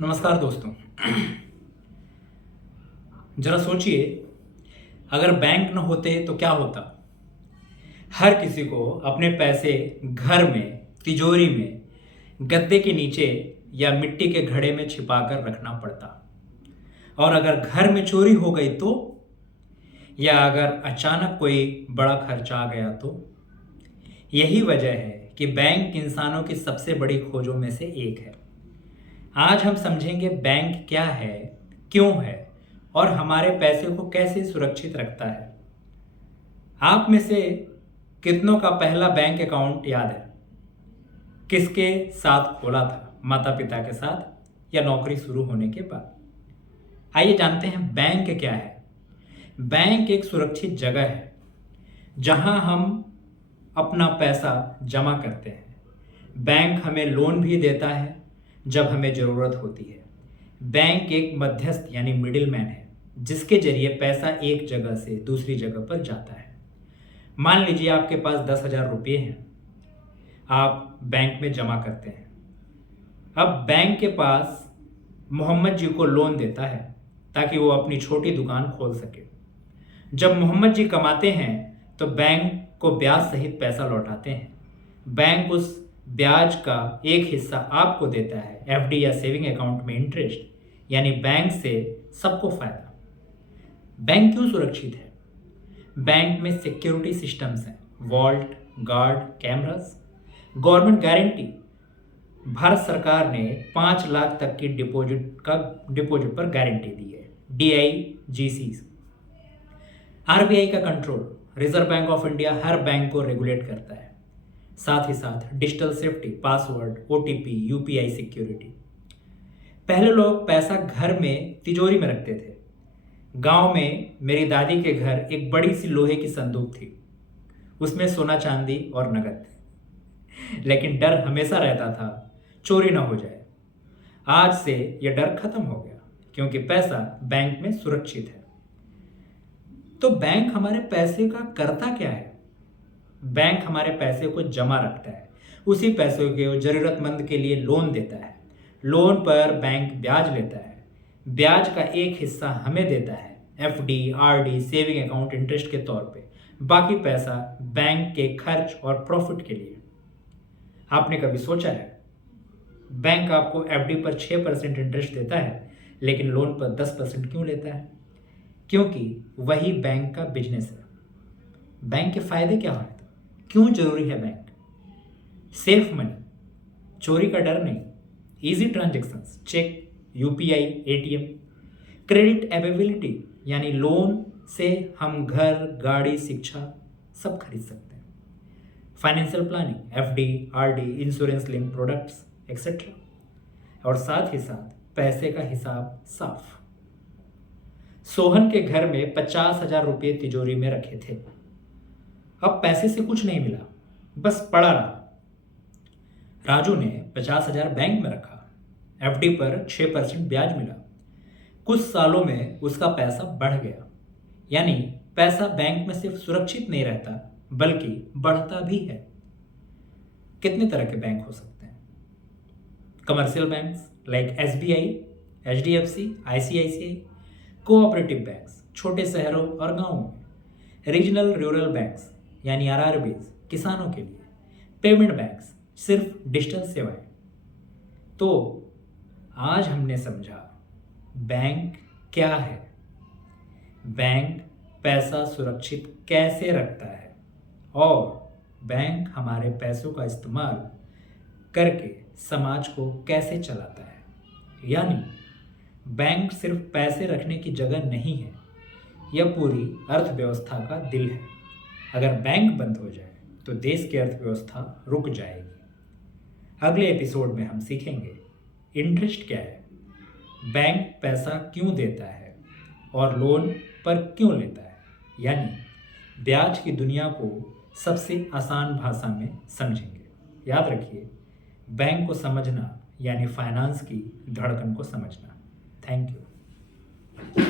नमस्कार दोस्तों। जरा सोचिए, अगर बैंक न होते तो क्या होता। हर किसी को अपने पैसे घर में, तिजोरी में, गद्दे के नीचे या मिट्टी के घड़े में छिपाकर रखना पड़ता। और अगर घर में चोरी हो गई तो, या अगर अचानक कोई बड़ा खर्च आ गया तो। यही वजह है कि बैंक इंसानों की सबसे बड़ी खोजों में से एक है। आज हम समझेंगे बैंक क्या है, क्यों है और हमारे पैसे को कैसे सुरक्षित रखता है। आप में से कितनों का पहला बैंक अकाउंट याद है? किसके साथ खोला था, माता पिता के साथ या नौकरी शुरू होने के बाद? आइए जानते हैं बैंक क्या है। बैंक एक सुरक्षित जगह है जहां हम अपना पैसा जमा करते हैं। बैंक हमें लोन भी देता है जब हमें ज़रूरत होती है। बैंक एक मध्यस्थ यानी मिडिल मैन है जिसके जरिए पैसा एक जगह से दूसरी जगह पर जाता है। मान लीजिए आपके पास 10,000 रुपये हैं, आप बैंक में जमा करते हैं। अब बैंक के पास मोहम्मद जी को लोन देता है ताकि वो अपनी छोटी दुकान खोल सके। जब मोहम्मद जी कमाते हैं तो बैंक को ब्याज सहित पैसा लौटाते हैं। बैंक उस ब्याज का एक हिस्सा आपको देता है, एफडी या सेविंग अकाउंट में इंटरेस्ट, यानी बैंक से सबको फायदा। बैंक क्यों सुरक्षित है? बैंक में सिक्योरिटी सिस्टम्स हैं, vault, guard, cameras, government guarantee. Bharat सरकार ने 5 लाख तक की डिपॉजिट पर गारंटी दी है, DIGC। RBI का control, reserve bank of India her bank को रेगुलेट करता है। साथ ही साथ digital safety, password, OTP, UPI security. पहले लोग पैसा घर में तिजोरी में रखते थे। गांव में मेरी दादी के घर एक बड़ी सी लोहे की संदूक थी, उसमें सोना चांदी और नकद थे। लेकिन डर हमेशा रहता था चोरी ना हो जाए। आज से यह डर खत्म हो गया क्योंकि पैसा बैंक में सुरक्षित है। तो बैंक हमारे पैसे का करता क्या है? बैंक हमारे पैसे को जमा रखता है, उसी पैसे को जरूरतमंद के लिए लोन देता है। लोन पर बैंक ब्याज लेता है, ब्याज का एक हिस्सा हमें देता है, FD, RD, saving account interest के तौर पे। बाकी पैसा बैंक के खर्च और प्रॉफिट के लिए। आपने कभी सोचा है बैंक आपको FD पर 6% इंटरेस्ट देता है लेकिन लोन पर 10% क्यों लेता है? क्योंकि वही बैंक का बिजनेस है। बैंक के फायदे क्या हैं? क्यों जरूरी है बैंक? सेफ मनी, चोरी का डर नहीं, easy transactions, cheque, UPI, ATM, credit availability, यानी लोन से हम घर, गाड़ी, शिक्षा सब खरीद सकते हैं। Financial planning, FD, RD, insurance link products etcetera. और साथ ही साथ पैसे का हिसाब साफ। सोहन के घर में 50,000 रुपये तिजोरी में रखे थे। अब पैसे से कुछ नहीं मिला, बस पड़ा रहा। राजू ने 50,000 बैंक में रखा, FD पर 6% ब्याज मिला। कुछ सालों में उसका पैसा बढ़ गया। यानी पैसा बैंक में सिर्फ सुरक्षित नहीं रहता बल्कि बढ़ता भी है। कितने तरह के बैंक हो सकते हैं? Commercial banks like SBI, HDFC, ICICI, cooperative banks छोटे शहरों और गांवों में, रीजनल रूरल बैंक्स यानी RRBs किसानों के लिए, पेमेंट बैंक्स सिर्फ डिजिटल सेवाएं। तो आज हमने समझा बैंक क्या है, बैंक पैसा सुरक्षित कैसे रखता है और बैंक हमारे पैसों का इस्तेमाल करके समाज को कैसे चलाता है। यानी बैंक सिर्फ पैसे रखने की जगह नहीं है, यह पूरी अर्थव्यवस्था का दिल है। अगर बैंक बंद हो जाए तो देश की अर्थव्यवस्था रुक जाएगी। अगले एपिसोड में हम सीखेंगे इंटरेस्ट क्या है, बैंक पैसा क्यों देता है और लोन पर क्यों लेता है। यानी ब्याज की दुनिया को सबसे आसान भाषा में समझेंगे। याद रखिए, बैंक को समझना यानी फाइनेंस की धड़कन को समझना। Thank you.